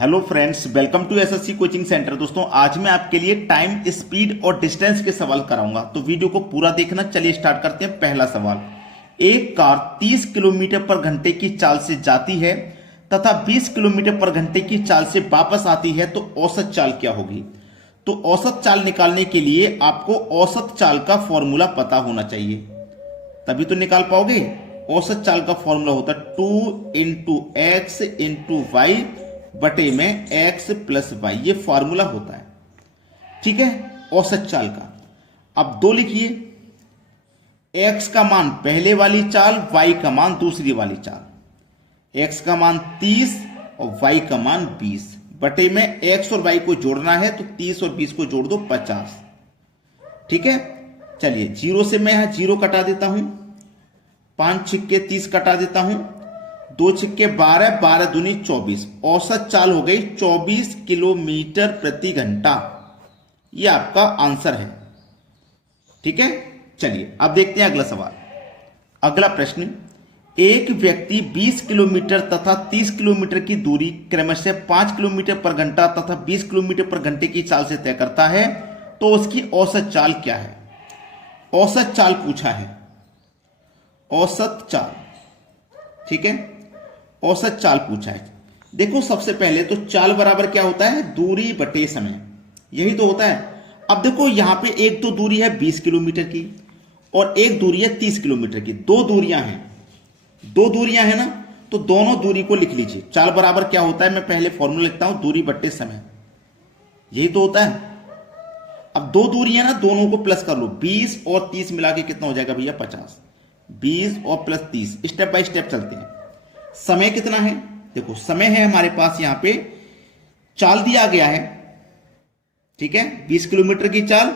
Hello friends, welcome to SSC coaching centre. दोस्तों, आज मैं आपके लिए टाइम, स्पीड और डिस्टेंस के सवाल कराऊंगा, तो वीडियो को पूरा देखना। चलिए स्टार्ट करते हैं। पहला सवाल, एक कार 30 किलोमीटर पर घंटे की चाल से जाती है तथा 20 किलोमीटर पर घंटे की चाल से वापस आती है, तो औसत चाल क्या होगी? तो औसत चाल निकालने के लिए आपको औसत चाल का फॉर्मूला पता होना चाहिए, तभी तो निकाल पाओगे। औसत चाल का फॉर्मूला होता है 2 इंटू एक्स इंटू वाई बटे में x प्लस वाई, ये फॉर्मूला होता है। ठीक है, औसत चाल का। अब दो लिखिए, x का मान पहले वाली चाल, y का मान दूसरी वाली चाल। x का मान 30 और y का मान 20 बटे में x और y को जोड़ना है, तो 30 और 20 को जोड़ दो 50। ठीक है, चलिए जीरो से मैं यहां जीरो कटा देता हूं, 5 छिक्के 30 कटा देता हूं, 2 छिक्के 12, 12 दूनी 24। औसत चाल हो गई 24 किलोमीटर प्रति घंटा। ये आपका आंसर है। ठीक है, चलिए अब देखते हैं अगला सवाल। अगला प्रश्न, एक व्यक्ति 20 किलोमीटर तथा 30 किलोमीटर की दूरी क्रमशः 5 किलोमीटर पर घंटा तथा 20 किलोमीटर पर घंटे की चाल से तय करता है, तो उसकी औसत चाल क्या है? औसत चाल पूछा है, औसत चाल। ठीक है, औसत चाल पूछा है। देखो, सबसे पहले तो चाल बराबर क्या होता है? दूरी बटे समय, यही तो होता है। अब देखो, यहां पे एक तो दूरी है 20 किलोमीटर की और एक दूरी है 30 किलोमीटर की। दो दूरियां हैं ना, तो दोनों दूरी को लिख लीजिए। चाल बराबर क्या होता है? मैं पहले फॉर्मूला लिखता हूं, दूरी बटे समय, यही तो होता है। अब दो दूरी है ना, दोनों को प्लस कर लो। 20 और 30 मिला के कितना हो जाएगा भैया? 50। 20 और प्लस 30, स्टेप बाय स्टेप चलते हैं। समय कितना है? देखो, समय है हमारे पास, यहां पे चाल दिया गया है। ठीक है, 20 किलोमीटर की चाल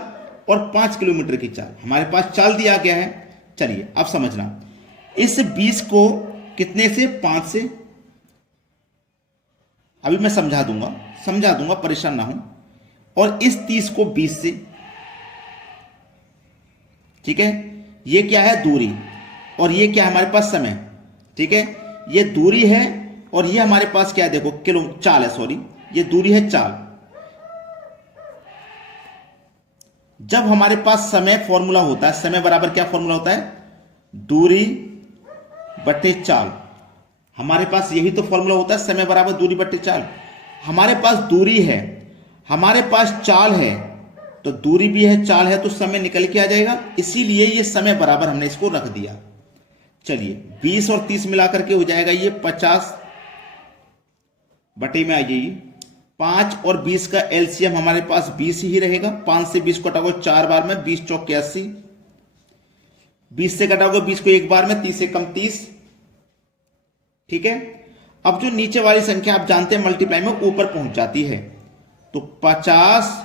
और 5 किलोमीटर की चाल, हमारे पास चाल दिया गया है। चलिए अब समझना, इस 20 को कितने से? 5 से। अभी मैं समझा दूंगा, परेशान ना हो। और इस 30 को 20 से। ठीक है, ये क्या है? दूरी। और ये क्या है हमारे पास? समय। ठीक है, ये दूरी है और ये हमारे पास क्या है? देखो, चाल है, सॉरी, ये दूरी है, चाल। जब हमारे पास समय फॉर्मूला होता है, समय बराबर क्या फॉर्मूला होता है? दूरी बटे चाल। हमारे पास यही तो फॉर्मूला होता है, समय बराबर दूरी बटे चाल। हमारे पास दूरी है, हमारे पास चाल है, तो दूरी भी है, चाल है, तो समय निकल के आ जाएगा। इसीलिए ये समय बराबर हमने इसको रख दिया। चलिए 20 और 30 मिलाकर के हो जाएगा ये 50 बटे में आ जाइए 5 और 20 का एलसीएम हमारे पास 20 ही रहेगा। 5 से 20 को कटाओगे 4 बार में, 20 चौक 81। 20 से कटाओगे 20 को एक बार में, 30 से कम 30। ठीक है, अब जो नीचे वाली संख्या आप जानते हैं मल्टीप्लाई में ऊपर पहुंच जाती है, तो 50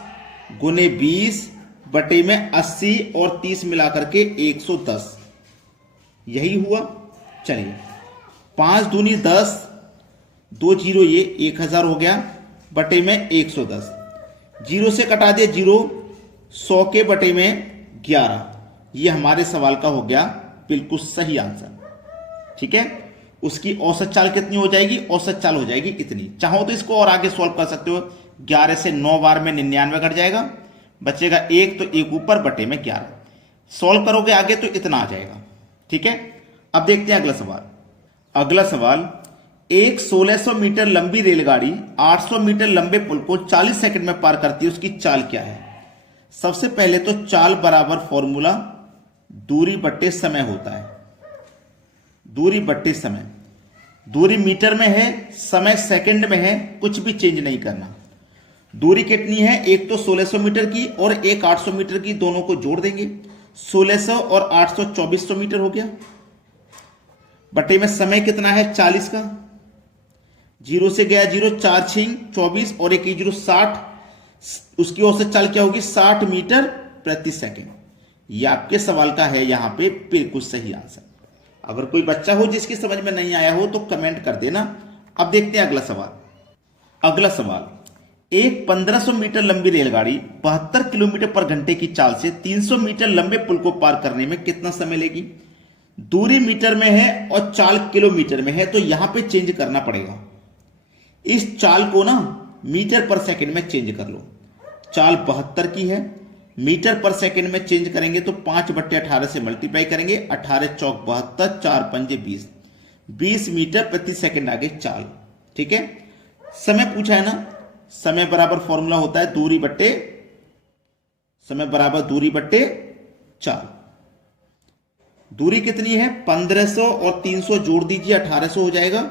गुने 20 बटे में 80 और 30 मिलाकर के 110, यही हुआ। चलिए 5 दूनी 10, 2 जीरो, ये 1000 हो गया बटे में 110। जीरो से कटा दिया जीरो, 100 के बटे में 11। ये हमारे सवाल का हो गया बिल्कुल सही आंसर। ठीक है, उसकी औसत चाल कितनी हो जाएगी? औसत चाल हो जाएगी इतनी। चाहो तो इसको और आगे सॉल्व कर सकते हो। 11 से 9 बार में 99 कट जाएगा, बचेगा 1, तो 1 ऊपर बटे में 11। सॉल्व करोगे आगे तो इतना आ जाएगा। ठीक है, अब देखते हैं अगला सवाल। अगला सवाल, एक 1600 मीटर लंबी रेलगाड़ी 800 मीटर लंबे पुल को 40 सेकंड में पार करती है, उसकी चाल क्या है? सबसे पहले तो चाल बराबर फॉर्मूला दूरी बट्टे समय होता है। दूरी बट्टे समय, दूरी मीटर में है, समय सेकंड में है, कुछ भी चेंज नहीं करना। दूरी कितनी है? एक तो 1600 मीटर की और एक 800 मीटर की, दोनों को जोड़ देंगे। 1600 और 800 2400 मीटर हो गया, बटे में समय कितना है? 40 का। जीरो से गया जीरो, 4 छिंग 24 और 1 जीरो 60। उसकी औसत चाल क्या होगी? 60 मीटर प्रति सेकंड। ये आपके सवाल का है यहां पे बिल्कुल सही आंसर। अगर कोई बच्चा हो जिसकी समझ में नहीं आया हो तो कमेंट कर देना। अब देखते हैं अगला सवाल। अगला सवाल, एक 1500 मीटर लंबी रेलगाड़ी 72 किलोमीटर पर घंटे की चाल से 300 मीटर लंबे पुल को पार करने में कितना समय लेगी? दूरी मीटर में है और चाल किलोमीटर में है, तो यहां पे चेंज करना पड़ेगा। इस चाल को ना मीटर पर सेकंड में चेंज कर लो। चाल 72 की है, मीटर पर सेकंड में चेंज करेंगे तो 5/18 से मल्टीप्लाई करेंगे, 18 चौक 72, 4 पंजे 20, 20 मीटर प्रति सेकंड आगे चाल। ठीक है, समय पूछा है ना, समय बराबर फॉर्मूला होता है दूरी बट्टे समय बराबर दूरी बट्टे चाल। दूरी कितनी है 1500 और 300 जोड़ दीजिए 1800 हो जाएगा।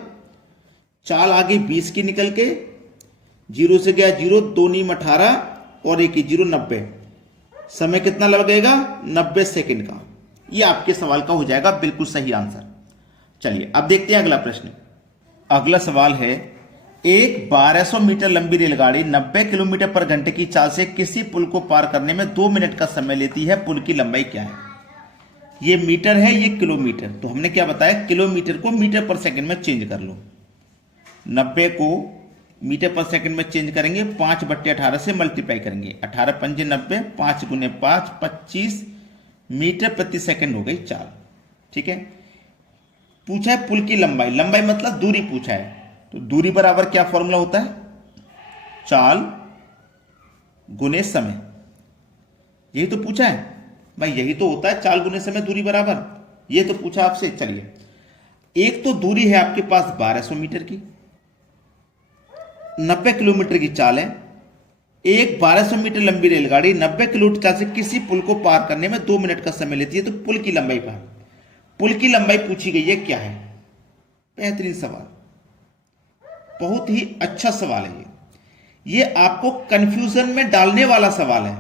चाल आगे 20 की निकल के, 0 से गया 0, 2 नीम 18 और 1 0, 90। समय कितना लगेगा 90 सेकंड का। ये आपके सवाल का हो जाएगा बिल्कुल सही आंसर। चलिए अब देखते हैं अगला प्रश्न। अगला सवाल है, एक 1200 मीटर लंबी रेलगाड़ी 90 किलोमीटर पर घंटे की चाल से किसी पुल को पार करने में 2 मिनट का समय लेती है। पुल की लंबाई क्या है? ये मीटर है, ये किलोमीटर। तो हमने क्या बताया, किलोमीटर को मीटर पर सेकंड में चेंज कर लो। 90 को मीटर पर सेकंड में चेंज करेंगे, 5/18 से मल्टीप्लाई करेंगे, 18 पंजे 90, 5 गुने 5 25 मीटर प्रति सेकंड हो गई चाल। ठीक है, पूछा है पुल की लंबाई, लंबाई मतलब दूरी पूछा है। तो दूरी बराबर क्या फॉर्मूला होता है, चाल गुने समय। यही तो पूछा है भाई, यही तो होता है, चाल गुने समय दूरी बराबर। ये तो पूछा आपसे। चलिए, एक तो दूरी है आपके पास 1200 मीटर की, 90 किलोमीटर की चाल है। एक 1200 मीटर लंबी रेलगाड़ी 90 किलोमीटर चाल से किसी पुल को पार करने में 2 मिनट का समय लेती है। तो पुल की लंबाई पार, पुल की लंबाई पूछी गई है, क्या है? बेहतरीन सवाल, बहुत ही अच्छा सवाल है ये आपको कंफ्यूजन में डालने वाला सवाल है।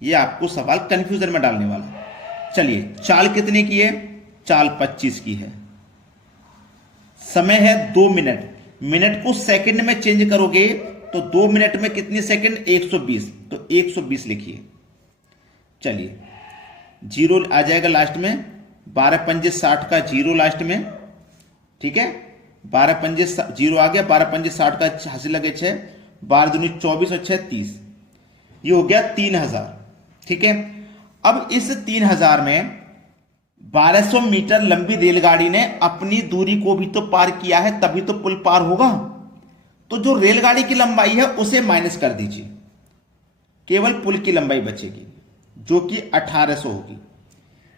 ये आपको सवाल कंफ्यूजन में डालने वाला है। चलिए, चाल कितने की है? चाल 25 की है। समय है 2 मिनट। मिनट को सेकंड में चेंज करोगे तो 2 मिनट में कितने सेकंड? 120। तो 120 लिखिए। चलिए, 0 आ जाएगा लास्ट में, 12 पंजे 60 का 0 लास्ट में। ठीक है, 12 पंजे 0 आ गया, 12 पंजे 60 का हासिल लगे 6, 12 दूनी 24 और 6 30। ये हो गया 3000। ठीक है, अब इस 3000 में 1200 मीटर लंबी रेलगाड़ी ने अपनी दूरी को भी तो पार किया है, तभी तो पुल पार होगा। तो जो रेलगाड़ी की लंबाई है उसे माइनस कर दीजिए, केवल पुल की लंबाई बचेगी जो कि 1800 होगी।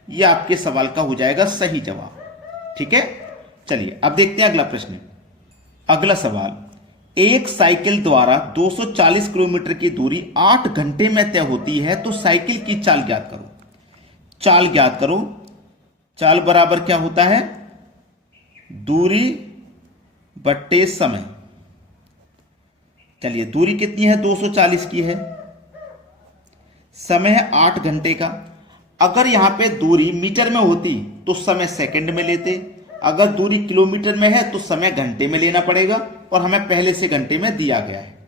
यह आपके सवाल का हो जाएगा सही जवाब। ठीक है, चलिए अब देखते हैं अगला प्रश्न। अगला सवाल, एक साइकिल द्वारा 240 किलोमीटर की दूरी 8 घंटे में तय होती है, तो साइकिल की चाल ज्ञात करो। चाल ज्ञात करो। चाल बराबर क्या होता है? दूरी बट्टे समय। चलिए, दूरी कितनी है? 240 की है, समय है 8 घंटे का। अगर यहां पे दूरी मीटर में होती तो समय सेकंड में लेते, अगर दूरी किलोमीटर में है तो समय घंटे में लेना पड़ेगा, और हमें पहले से घंटे में दिया गया है।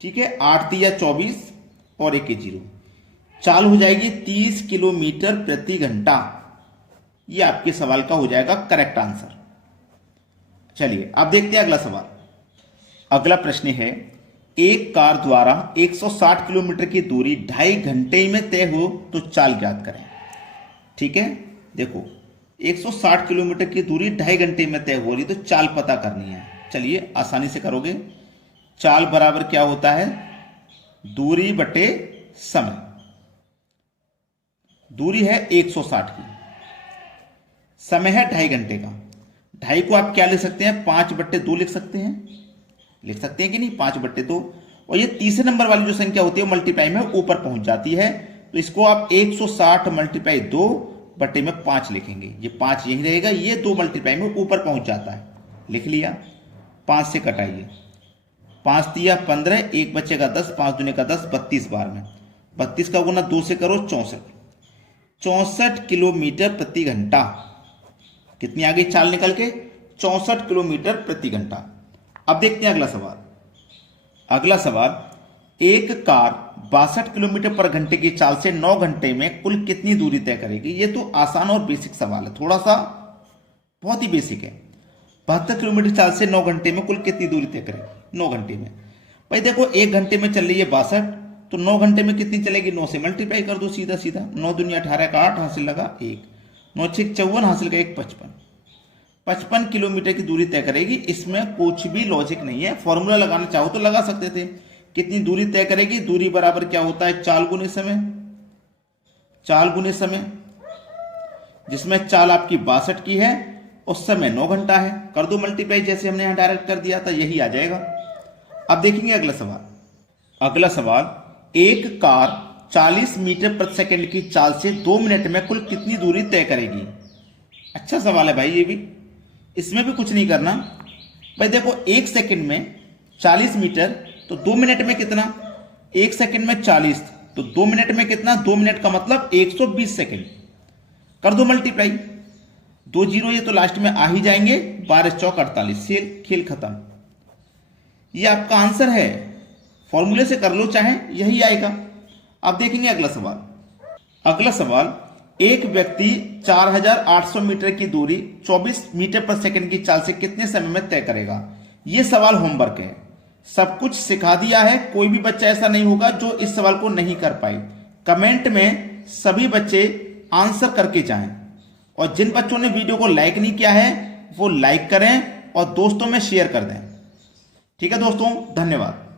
ठीक है, 8 दिया 24 और 1 0। चाल हो जाएगी 30 किलोमीटर प्रति घंटा। यह आपके सवाल का हो जाएगा करेक्ट आंसर। चलिए अब देखते हैं अगला सवाल। अगला प्रश्न है, एक कार द्वारा 160 किलोमीटर की दूरी 2.5 घंटे में तय हो तो चाल ज्ञात करें। ठीक है, देखो 160 किलोमीटर की दूरी 2.5 घंटे में तय हो रही, तो चाल पता करनी है। चलिए आसानी से करोगे। चाल बराबर क्या होता है? दूरी बटे समय। दूरी है 160 की, समय है 2.5 घंटे का। 2.5 को आप क्या लिख सकते हैं? 5/2 लिख सकते हैं। लिख सकते हैं कि नहीं? 5/2। और ये तीसरे नंबर वाली जो संख्या होती है मल्टीप्लाई में ऊपर पहुंच जाती है, तो इसको आप 160 × 2/5 लिखेंगे। ये 5 यही रहेगा, ये 2 मल्टीप्लाई में ऊपर पहुंच जाता है। लिख लिया। 5 से कटाइए, 5 दिया 15, 1 बचेगा 10, 5 दूने का 10, 32 बार में। 32 का गुना 2 से करो 64। 64 किलोमीटर प्रति घंटा। कितनी आ गई चाल निकल के? 64 किलोमीटर प्रति घंटा। अब देखते हैं अगला सवाल। अगला सवाल, एक कार 62 किलोमीटर पर घंटे की चाल से 9 घंटे में कुल कितनी दूरी तय करेगी? ये तो आसान और बेसिक सवाल है, थोड़ा सा बहुत ही बेसिक है। 72 किलोमीटर चाल से 9 घंटे में कुल कितनी दूरी तय करेगी 9 घंटे में? भाई देखो, 1 घंटे में चल रही है 62, तो 9 घंटे में कितनी चलेगी? 9 से मल्टीप्लाई कर दो सीधा सीधा। 9 दूनी 18 का 8 हासिल लगा 1, 9 6 54 हासिल का 1 55। 55 किलोमीटर की दूरी तय करेगी। इसमें कुछ भी लॉजिक नहीं है, फॉर्मूला लगाना चाहो तो लगा सकते थे। कितनी दूरी तय करेगी? दूरी बराबर क्या होता है? चाल गुने समय, चाल गुने समय, जिसमें चाल आपकी 62 की है और समय 9 घंटा है। कर दो मल्टीप्लाई, जैसे हमने यहां डायरेक्ट कर दिया था, यही आ जाएगा। अब देखेंगे अगला सवाल। अगला सवाल, एक कार 40 मीटर प्रति सेकंड की चाल से 2 मिनट में कुल कितनी दूरी तय करेगी? अच्छा सवाल है भाई ये भी। इसमें भी कुछ नहीं करना भाई। देखो 1 सेकंड में 40 मीटर तो 2 मिनट में कितना? 1 सेकंड में 40 तो 2 मिनट में कितना? 2 मिनट का मतलब 120 सेकंड। कर दो मल्टीप्लाई, 2 जीरो ये तो लास्ट में आ ही जाएंगे। 12 चौक 48, खेल खत्म। ये आपका आंसर है। फॉर्मूले से कर लो चाहे, यही आएगा। अब देखेंगे अगला सवाल। अगला सवाल, एक व्यक्ति 4800 मीटर की दूरी 24 मीटर पर सेकंड की चाल से कितने समय में तय करेगा? यह सवाल होमवर्क है, सब कुछ सिखा दिया है। कोई भी बच्चा ऐसा नहीं होगा जो इस सवाल को नहीं कर पाए। कमेंट में सभी बच्चे आंसर करके जाएं, और जिन बच्चों ने वीडियो को लाइक नहीं किया है वो लाइक करें और दोस्तों में शेयर कर दें। ठीक है दोस्तों, धन्यवाद।